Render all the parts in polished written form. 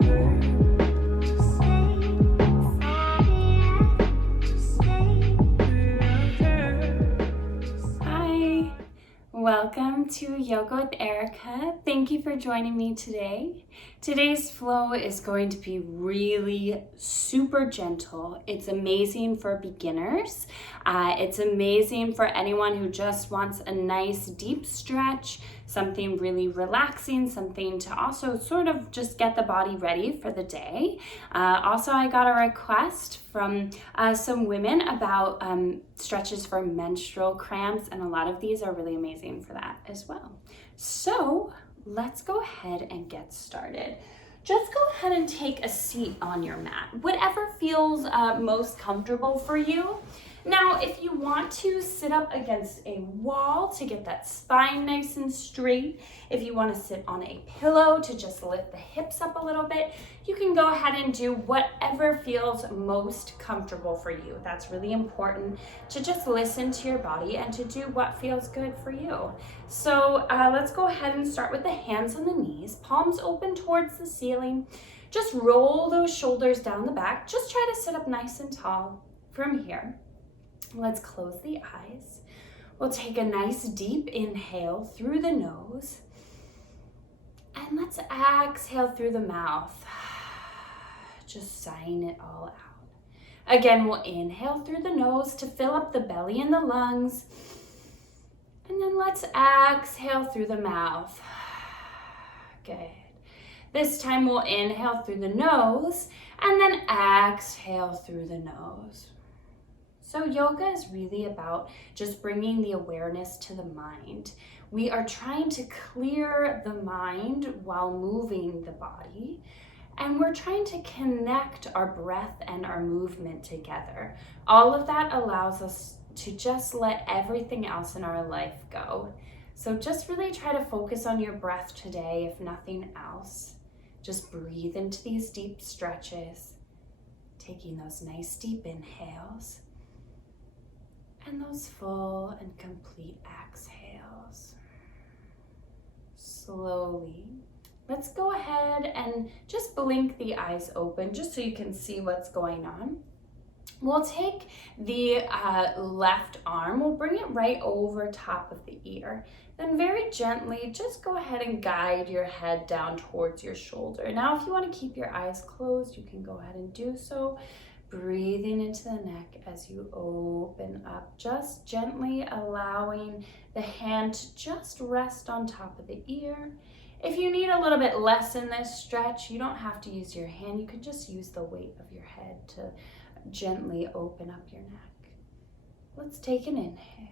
Hi, welcome to Yoga with Erica. Thank you for joining me today. Today's flow is going to be really super gentle. It's amazing for beginners. It's amazing for anyone who just wants a nice deep stretch, something really relaxing, something to also sort of just get the body ready for the day. Also, I got a request from some women about stretches for menstrual cramps, and a lot of these are really amazing for that as well. So let's go ahead and get started. Just go ahead and take a seat on your mat, whatever feels most comfortable for you. Now, if you want to sit up against a wall to get that spine nice and straight, if you want to sit on a pillow to just lift the hips up a little bit, you can go ahead and do whatever feels most comfortable for you. That's really important, to just listen to your body and to do what feels good for you. So let's go ahead and start with the hands on the knees, palms open towards the ceiling. Just roll those shoulders down the back. Just try to sit up nice and tall from here. Let's close the eyes. We'll take a nice deep inhale through the nose. And let's exhale through the mouth. Just sighing it all out. Again, we'll inhale through the nose to fill up the belly and the lungs. And then let's exhale through the mouth. Good. This time we'll inhale through the nose and then exhale through the nose. So yoga is really about just bringing the awareness to the mind. We are trying to clear the mind while moving the body, and we're trying to connect our breath and our movement together. All of that allows us to just let everything else in our life go. So just really try to focus on your breath today, if nothing else. Just breathe into these deep stretches, taking those nice deep inhales. And those full and complete exhales. Slowly. Let's go ahead and just blink the eyes open just so you can see what's going on. We'll take the left arm, we'll bring it right over top of the ear. Then very gently, just go ahead and guide your head down towards your shoulder. Now, if you want to keep your eyes closed, you can go ahead and do so. Breathing into the neck as you open up, just gently allowing the hand to just rest on top of the ear. If you need a little bit less in this stretch, you don't have to use your hand. You can just use the weight of your head to gently open up your neck. Let's take an inhale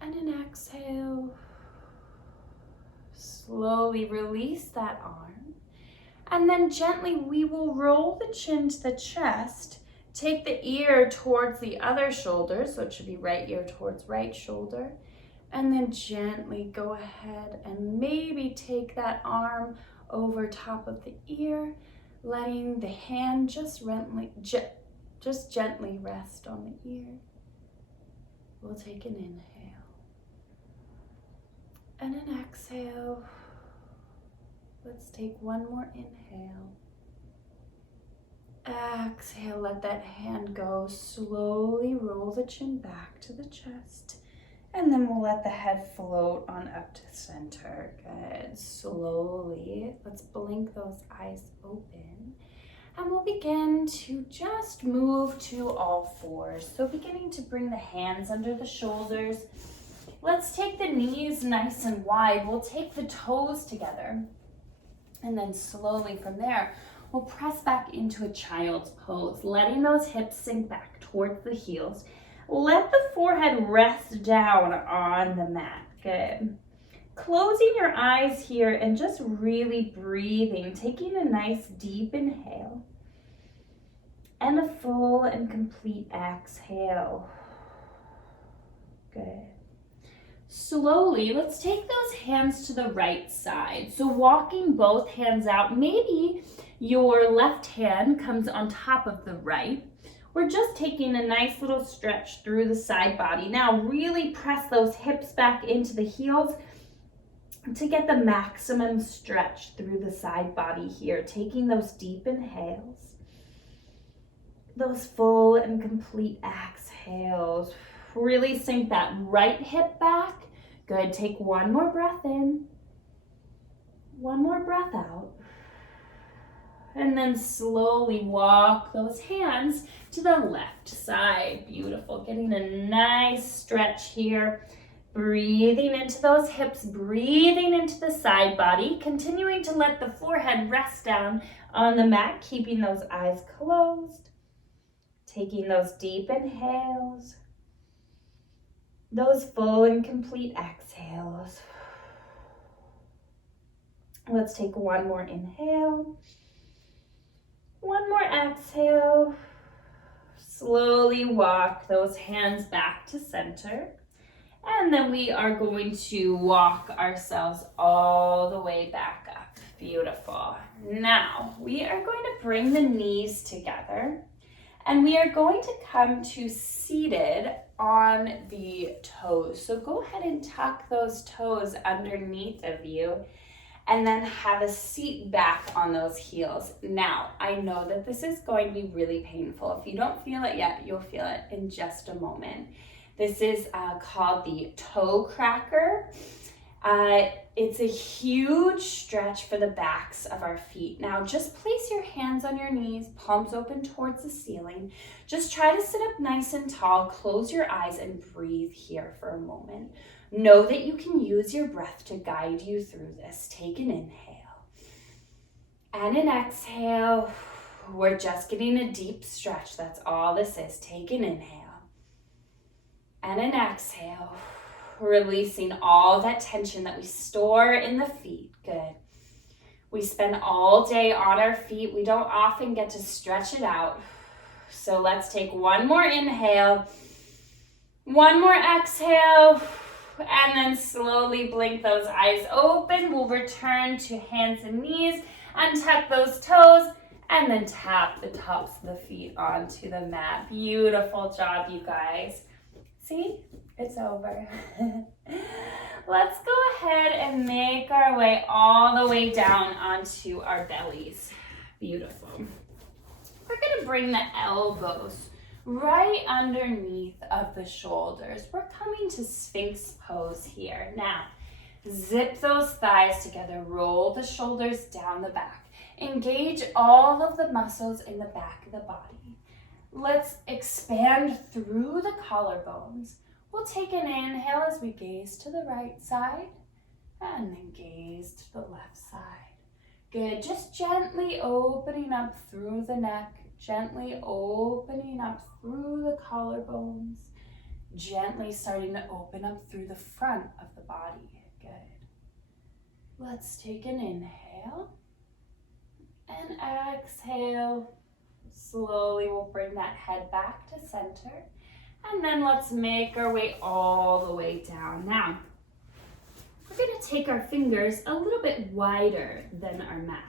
and an exhale. Slowly release that arm. And then gently we will roll the chin to the chest, take the ear towards the other shoulder, so it should be right ear towards right shoulder, and then gently go ahead and maybe take that arm over top of the ear, letting the hand just gently rest on the ear. We'll take an inhale and an exhale. Let's take one more inhale. Exhale, let that hand go. Slowly roll the chin back to the chest. And then we'll let the head float on up to center. Good. Slowly, let's blink those eyes open. And we'll begin to just move to all fours. So beginning to bring the hands under the shoulders. Let's take the knees nice and wide. We'll take the toes together. And then slowly from there, we'll press back into a child's pose, letting those hips sink back towards the heels. Let the forehead rest down on the mat. Good. Closing your eyes here and just really breathing, taking a nice deep inhale and a full and complete exhale. Good. Slowly, let's take those hands to the right side. So walking both hands out, maybe your left hand comes on top of the right. We're just taking a nice little stretch through the side body. Now really press those hips back into the heels. to get the maximum stretch through the side body here, taking those deep inhales, those full and complete exhales. Really sink that right hip back. Good, take one more breath in, one more breath out, and then slowly walk those hands to the left side. Beautiful, getting a nice stretch here. Breathing into those hips, breathing into the side body, continuing to let the forehead rest down on the mat, keeping those eyes closed, taking those deep inhales, those full and complete exhales. Let's take one more inhale, one more exhale. Slowly walk those hands back to center. And then we are going to walk ourselves all the way back up. Beautiful. Now, we are going to bring the knees together and we are going to come to seated on the toes. So go ahead and tuck those toes underneath of you and then have a seat back on those heels. Now, I know that this is going to be really painful. If you don't feel it yet, you'll feel it in just a moment. This is called the toe cracker. It's a huge stretch for the backs of our feet. Now just place your hands on your knees, palms open towards the ceiling. Just try to sit up nice and tall, close your eyes and breathe here for a moment. Know that you can use your breath to guide you through this. Take an inhale and an exhale. We're just getting a deep stretch. That's all this is. Take an inhale and an exhale, releasing all that tension that we store in the feet. Good. We spend all day on our feet. We don't often get to stretch it out. So let's take one more inhale, one more exhale, and then slowly blink those eyes open. We'll return to hands and knees, untuck those toes, and then tap the tops of the feet onto the mat. Beautiful job, you guys. See, it's over. Let's go ahead and make our way all the way down onto our bellies. Beautiful. We're gonna bring the elbows right underneath of the shoulders. We're coming to Sphinx pose here. Now, zip those thighs together, roll the shoulders down the back. Engage all of the muscles in the back of the body. Let's expand through the collarbones. We'll take an inhale as we gaze to the right side and then gaze to the left side. Good, just gently opening up through the neck, gently opening up through the collarbones, gently starting to open up through the front of the body. Good. Let's take an inhale and exhale. Slowly we'll bring that head back to center. And then let's make our way all the way down. Now, we're going to take our fingers a little bit wider than our mat.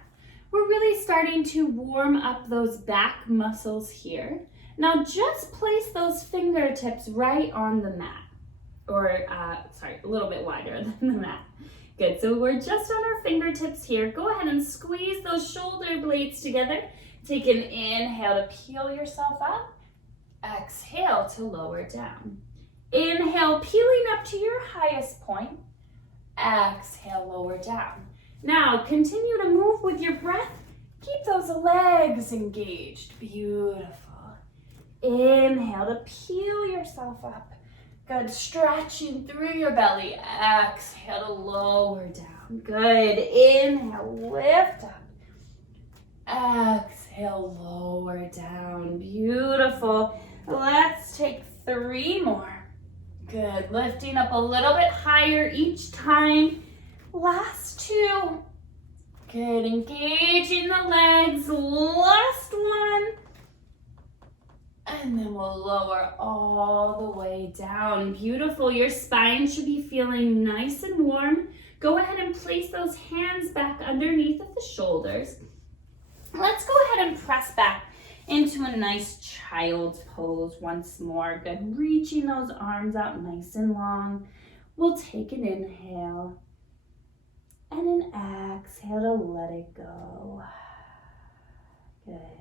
We're really starting to warm up those back muscles here. Now just place those fingertips right on the mat. Or, a little bit wider than the mat. Good, so we're just on our fingertips here. Go ahead and squeeze those shoulder blades together. Take an inhale to peel yourself up. Exhale to lower down. Inhale, peeling up to your highest point. Exhale, lower down. Now, continue to move with your breath. Keep those legs engaged. Beautiful. Inhale to peel yourself up. Good, stretching through your belly. Exhale to lower down. Good, inhale, lift up. Exhale, lower down. Beautiful. Let's take 3 more. Good, lifting up a little bit higher each time. Last 2. Good, engaging the legs. Last 1. And then we'll lower all the way down. Beautiful. Your spine should be feeling nice and warm. Go ahead and place those hands back underneath of the shoulders. Let's go ahead and press back into a nice child's pose once more. Good. Reaching those arms out nice and long. We'll take an inhale And an exhale to let it go. Good.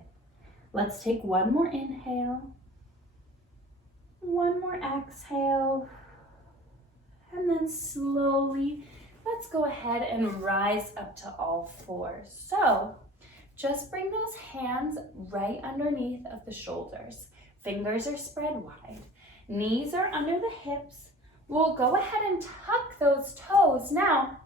Let's take one more inhale. One more exhale. And then slowly, let's go ahead and rise up to all fours. So just bring those hands right underneath of the shoulders. Fingers are spread wide. Knees are under the hips. We'll go ahead and tuck those toes. Now,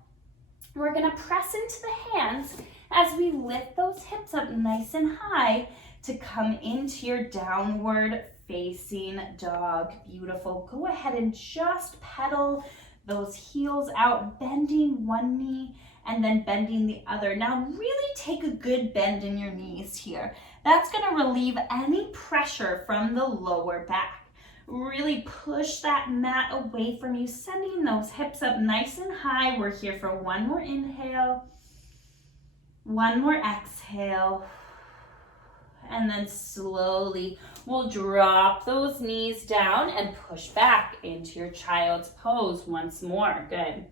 we're gonna press into the hands as we lift those hips up nice and high to come into your downward facing dog. Beautiful. Go ahead and just pedal those heels out, bending one knee and then bending the other. Now really take a good bend in your knees here. That's gonna relieve any pressure from the lower back. Really push that mat away from you, sending those hips up nice and high. We're here for one more inhale, one more exhale, and then slowly we'll drop those knees down and push back into your child's pose once more. Good.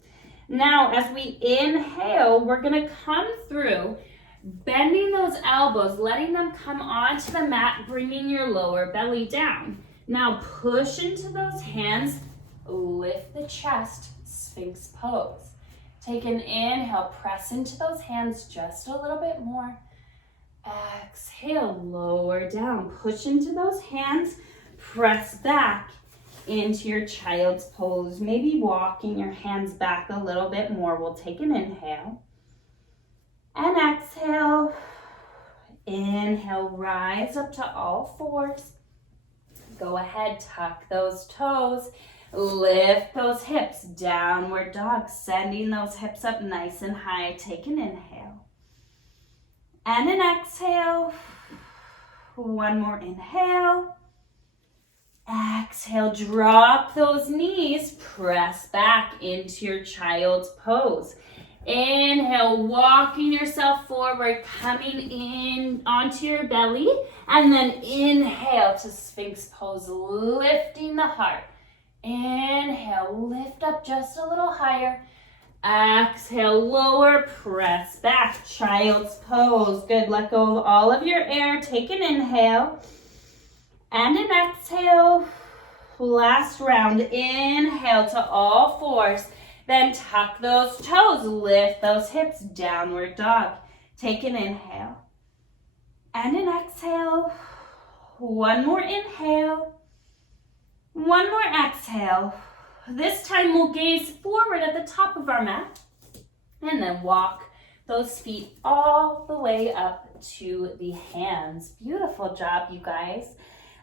Now, as we inhale, we're gonna come through, bending those elbows, letting them come onto the mat, bringing your lower belly down. Now push into those hands, lift the chest, Sphinx pose. Take an inhale, press into those hands just a little bit more. Exhale, lower down, push into those hands, press back into your child's pose. Maybe walking your hands back a little bit more. We'll take an inhale and exhale. Inhale, rise up to all fours. Go ahead, tuck those toes, lift those hips, downward dog, sending those hips up nice and high. Take an inhale and an exhale. One more inhale. Exhale, drop those knees, press back into your child's pose. Inhale, walking yourself forward, coming in onto your belly, and then inhale to Sphinx pose, lifting the heart. Inhale, lift up just a little higher. Exhale, lower, press back, child's pose. Good, let go of all of your air. Take an inhale and an exhale. Last round, inhale to all fours. Then tuck those toes, lift those hips, downward dog. Take an inhale and an exhale. One more inhale, one more exhale. This time we'll gaze forward at the top of our mat and then walk those feet all the way up to the hands. Beautiful job, you guys.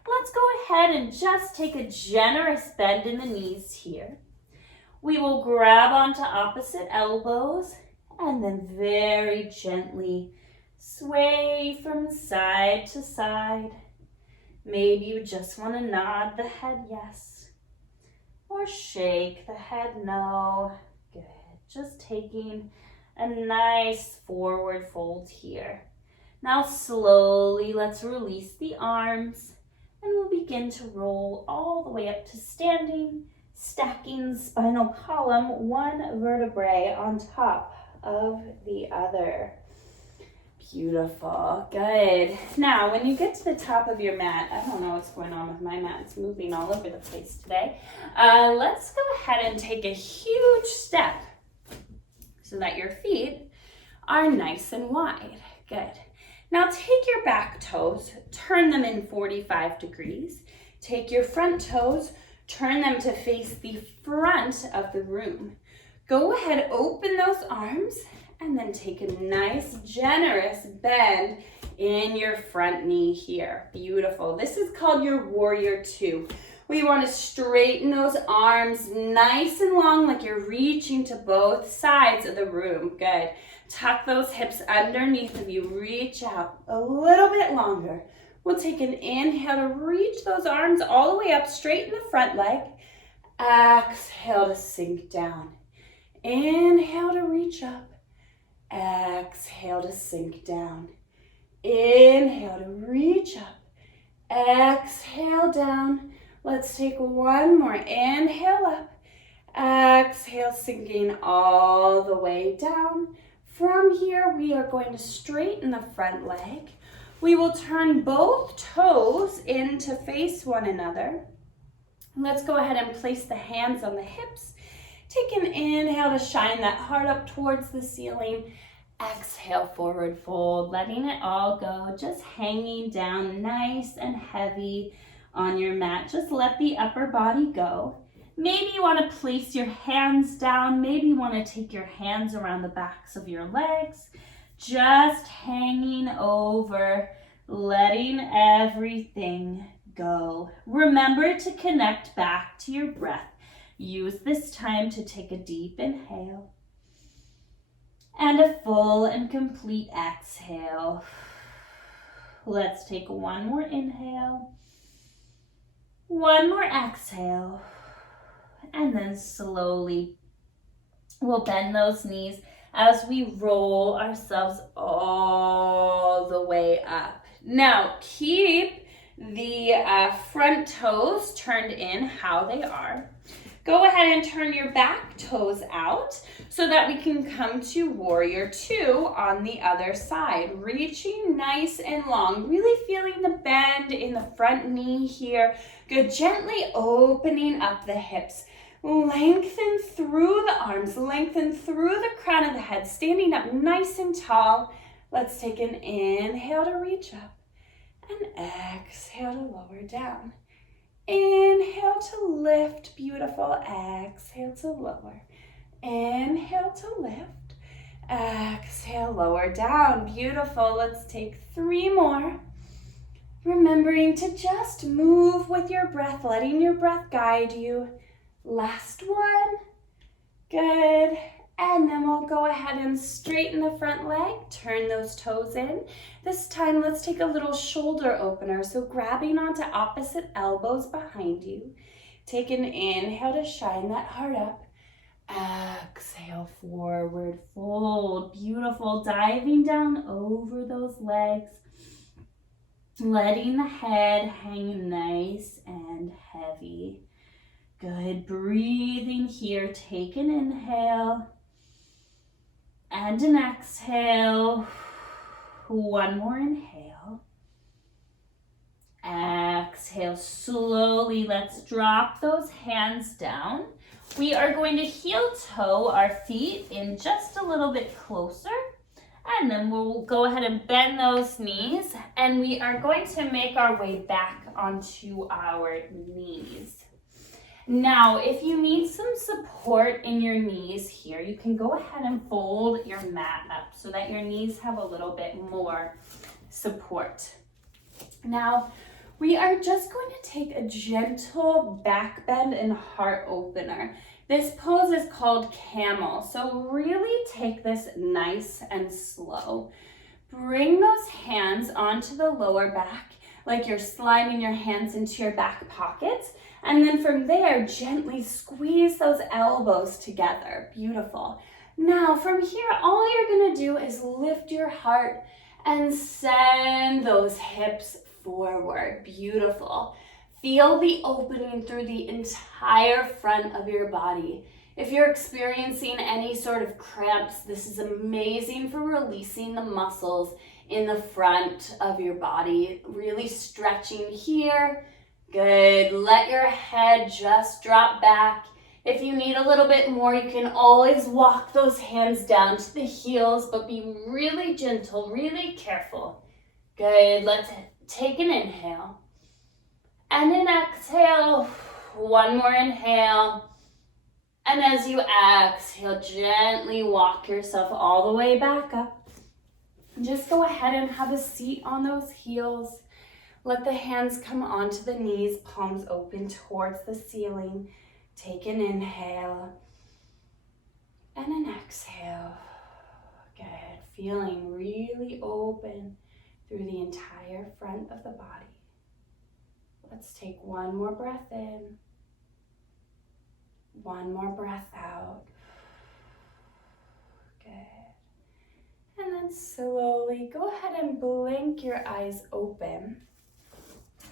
Let's go ahead and just take a generous bend in the knees here. We will grab onto opposite elbows and then very gently sway from side to side. Maybe you just want to nod the head yes, or shake the head no. Good. Just taking a nice forward fold here. Now slowly let's release the arms and we'll begin to roll all the way up to standing, stacking the spinal column one vertebrae on top of the other. Beautiful. Good. Now, when you get to the top of your mat, I don't know what's going on with my mat. It's moving all over the place today. Let's go ahead and take a huge step so that your feet are nice and wide. Good. Now, take your back toes, turn them in 45 degrees. Take your front toes, turn them to face the front of the room. Go ahead, open those arms, and then take a nice, generous bend in your front knee here. Beautiful. This is called your warrior two. We want to straighten those arms nice and long, like you're reaching to both sides of the room. Good. Tuck those hips underneath of you. Reach out a little bit longer. We'll take an inhale to reach those arms all the way up, straighten the front leg. Exhale to sink down. Inhale to reach up. Exhale to sink down. Inhale to reach up. Exhale down. Let's take one more. Inhale up. Exhale, sinking all the way down. From here, we are going to straighten the front leg. We will turn both toes in to face one another. Let's go ahead and place the hands on the hips. Take an inhale to shine that heart up towards the ceiling. Exhale, forward fold, letting it all go, just hanging down nice and heavy on your mat. Just let the upper body go. Maybe you want to place your hands down. Maybe you want to take your hands around the backs of your legs. Just hanging over, letting everything go. Remember to connect back to your breath. Use this time to take a deep inhale and a full and complete exhale. Let's take one more inhale, one more exhale, and then slowly we'll bend those knees as we roll ourselves all the way up. Now keep the front toes turned in how they are. Go ahead and turn your back toes out so that we can come to warrior two on the other side. Reaching nice and long, really feeling the bend in the front knee here. Good, gently opening up the hips. Lengthen through the arms, lengthen through the crown of the head, standing up nice and tall. Let's take an inhale to reach up and exhale to lower down. Inhale to lift, beautiful. Exhale to lower. Inhale to lift. Exhale, lower down. Beautiful. Let's take 3 more. Remembering to just move with your breath, letting your breath guide you. Last one. Good. And then we'll go ahead and straighten the front leg, turn those toes in. This time, let's take a little shoulder opener. So grabbing onto opposite elbows behind you. Take an inhale to shine that heart up. Exhale, forward fold. Beautiful. Diving down over those legs. Letting the head hang nice and heavy. Good. Breathing here. Take an inhale. And an exhale. One more inhale. Exhale slowly. Let's drop those hands down. We are going to heel toe our feet in just a little bit closer. And then we'll go ahead and bend those knees. And we are going to make our way back onto our knees. Now, if you need some support in your knees here, you can go ahead and fold your mat up so that your knees have a little bit more support. Now, we are just going to take a gentle back bend and heart opener. This pose is called camel, so really take this nice and slow. Bring those hands onto the lower back like you're sliding your hands into your back pockets. And then from there, gently squeeze those elbows together. Beautiful. Now from here, all you're gonna do is lift your heart and send those hips forward. Beautiful. Feel the opening through the entire front of your body. If you're experiencing any sort of cramps, this is amazing for releasing the muscles in the front of your body. Really stretching here. Good. Let your head just drop back. If you need a little bit more, you can always walk those hands down to the heels, but be really gentle, really careful. Good. Let's take an inhale. And an exhale. One more inhale. And as you exhale, gently walk yourself all the way back up. Just go ahead and have a seat on those heels. Let the hands come onto the knees, palms open towards the ceiling. Take an inhale and an exhale. Good. Feeling really open through the entire front of the body. Let's take one more breath in. One more breath out. Good. And then slowly go ahead and blink your eyes open.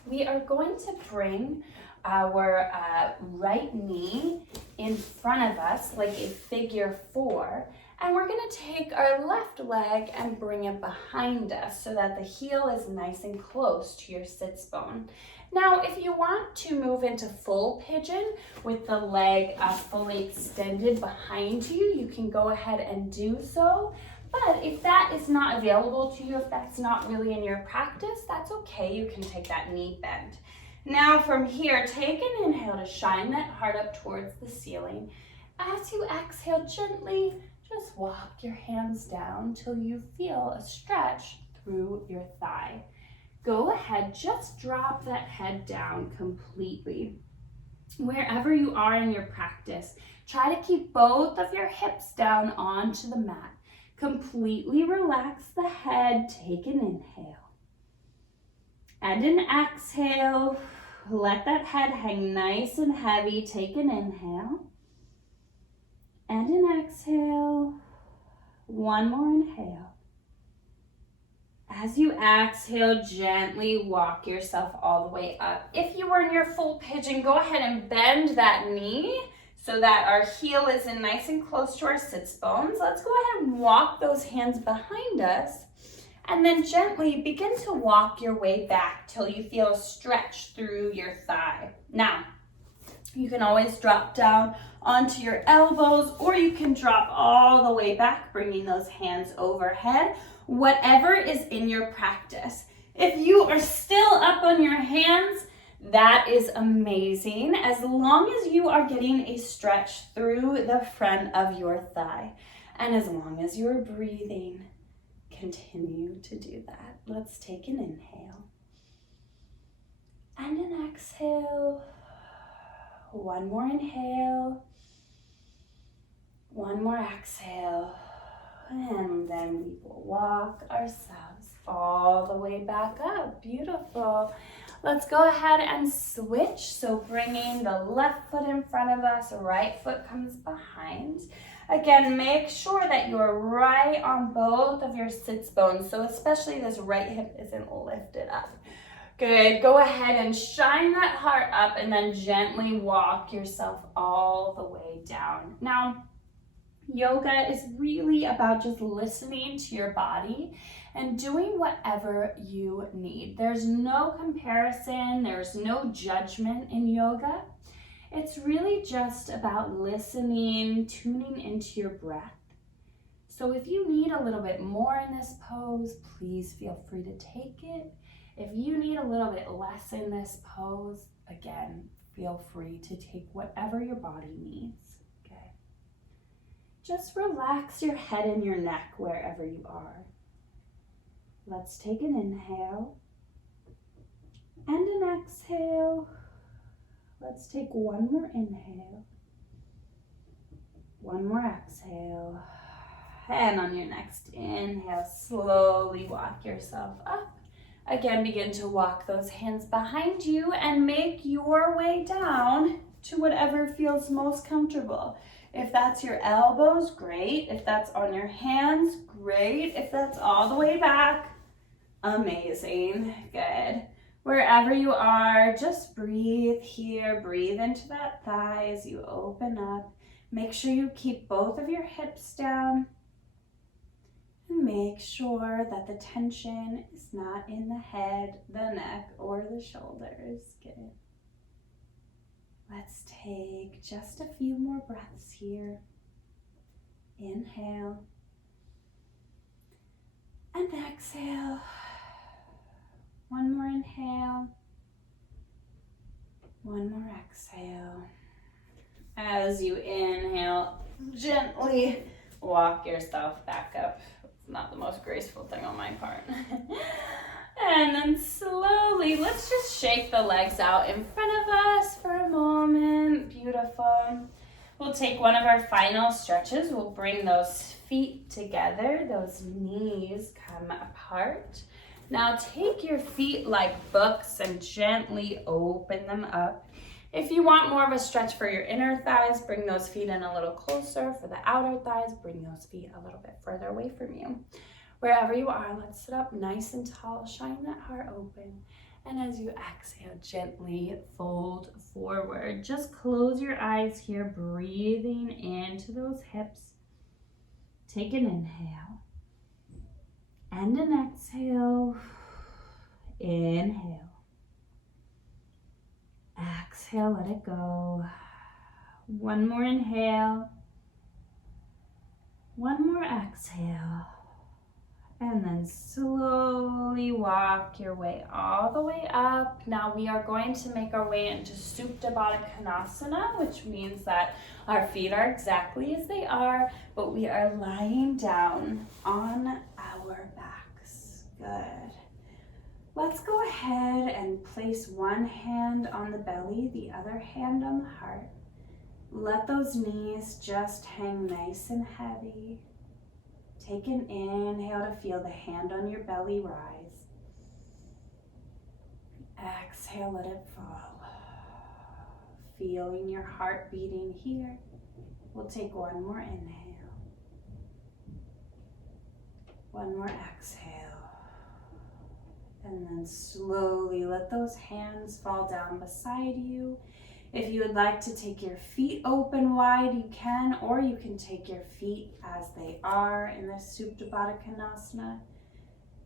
We are going to bring our right knee in front of us like a figure 4. And we're gonna take our left leg and bring it behind us so that the heel is nice and close to your sits bone. Now, if you want to move into full pigeon with the leg fully extended behind you, you can go ahead and do so. But if that is not available to you, if that's not really in your practice, that's okay. You can take that knee bend. Now from here, take an inhale to shine that heart up towards the ceiling. As you exhale, gently just walk your hands down till you feel a stretch through your thigh. Go ahead, just drop that head down completely. Wherever you are in your practice, try to keep both of your hips down onto the mat. Completely relax the head, take an inhale. And an exhale, let that head hang nice and heavy, take an inhale. And an exhale, one more inhale. As you exhale, gently walk yourself all the way up. If you were in your full pigeon, go ahead and bend that knee so that our heel is in nice and close to our sits bones. Let's go ahead and walk those hands behind us and then gently begin to walk your way back till you feel a stretch through your thigh. Now, you can always drop down onto your elbows or you can drop all the way back, bringing those hands overhead, whatever is in your practice. If you are still up on your hands, that is amazing, as long as you are getting a stretch through the front of your thigh. And as long as you're breathing, continue to do that. Let's take an inhale and an exhale. One more inhale, one more exhale, and then we will walk ourselves all the way back up. Beautiful. Let's go ahead and switch. So bringing the left foot in front of us, right foot comes behind. Again, make sure that you're right on both of your sits bones, so especially this right hip isn't lifted up. Good, go ahead and shine that heart up and then gently walk yourself all the way down. Now, yoga is really about just listening to your body and doing whatever you need. There's no comparison, there's no judgment in yoga. It's really just about listening, tuning into your breath. So if you need a little bit more in this pose, please feel free to take it. If you need a little bit less in this pose, again, feel free to take whatever your body needs, okay? Just relax your head and your neck wherever you are. Let's take an inhale and an exhale. Let's take one more inhale, one more exhale, and on your next inhale, slowly walk yourself up. Again, begin to walk those hands behind you and make your way down to whatever feels most comfortable. If that's your elbows, great. If that's on your hands, great. If that's all the way back, amazing. Good. Wherever you are, just breathe here. Breathe into that thigh as you open up. Make sure you keep both of your hips down. And make sure that the tension is not in the head, the neck, or the shoulders. Good. Let's take just a few more breaths here. Inhale. And exhale. One more inhale. One more exhale. As you inhale, gently walk yourself back up. Not the most graceful thing on my part. And then slowly, let's just shake the legs out in front of us for a moment. Beautiful. We'll take one of our final stretches. We'll bring those feet together. Those knees come apart. Now take your feet like books and gently open them up. If you want more of a stretch for your inner thighs, bring those feet in a little closer. For the outer thighs, bring those feet a little bit further away from you. Wherever you are, let's sit up nice and tall. Shine that heart open. And as you exhale, gently fold forward. Just close your eyes here, breathing into those hips. Take an inhale and an exhale. Inhale. Exhale, let it go. One more inhale. One more exhale. And then slowly walk your way all the way up. Now we are going to make our way into Supta Baddha Konasana, which means that our feet are exactly as they are, but we are lying down on our backs. Good. Let's go ahead and place one hand on the belly, the other hand on the heart. Let those knees just hang nice and heavy. Take an inhale to feel the hand on your belly rise. Exhale, let it fall. Feeling your heart beating here. We'll take one more inhale. One more exhale. And then slowly let those hands fall down beside you. If you would like to take your feet open wide, you can, or you can take your feet as they are in the Supta Baddha Konasana.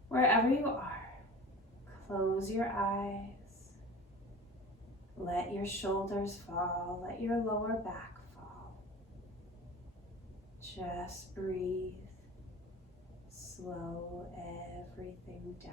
Wherever you are, close your eyes. Let your shoulders fall, let your lower back fall. Just breathe. Slow everything down.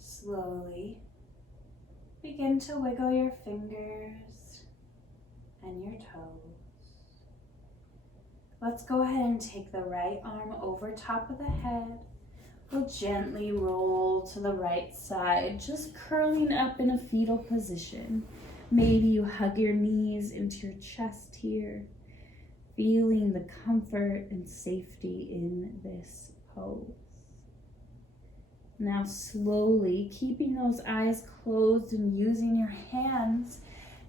Slowly begin to wiggle your fingers and your toes. Let's go ahead and take the right arm over top of the head. We'll gently roll to the right side, just curling up in a fetal position. Maybe you hug your knees into your chest here, feeling the comfort and safety in this pose. Now slowly, keeping those eyes closed and using your hands,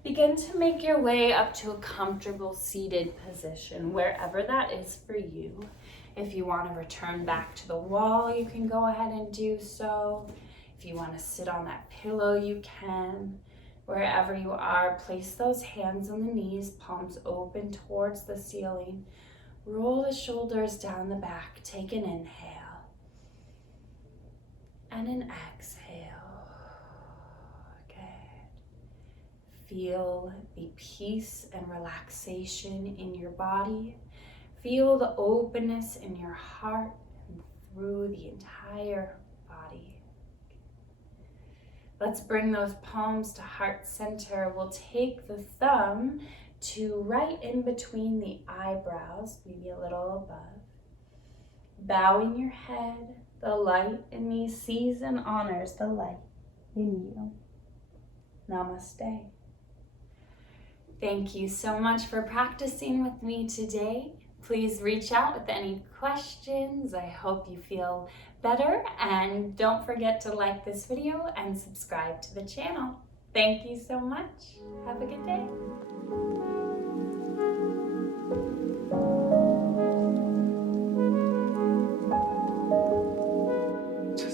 begin to make your way up to a comfortable seated position, wherever that is for you. If you want to return back to the wall, you can go ahead and do so. If you want to sit on that pillow, you can. Wherever you are, place those hands on the knees, palms open towards the ceiling. Roll the shoulders down the back. Take an inhale and an exhale. Good. Feel the peace and relaxation in your body. Feel the openness in your heart and through the entire body. Let's bring those palms to heart center. We'll take the thumb to right in between the eyebrows, maybe a little above. Bowing your head, the light in me sees and honors the light in you. Namaste. Thank you so much for practicing with me today. Please reach out with any questions. I hope you feel better, and don't forget to like this video and subscribe to the channel. Thank you so much. Have a good day.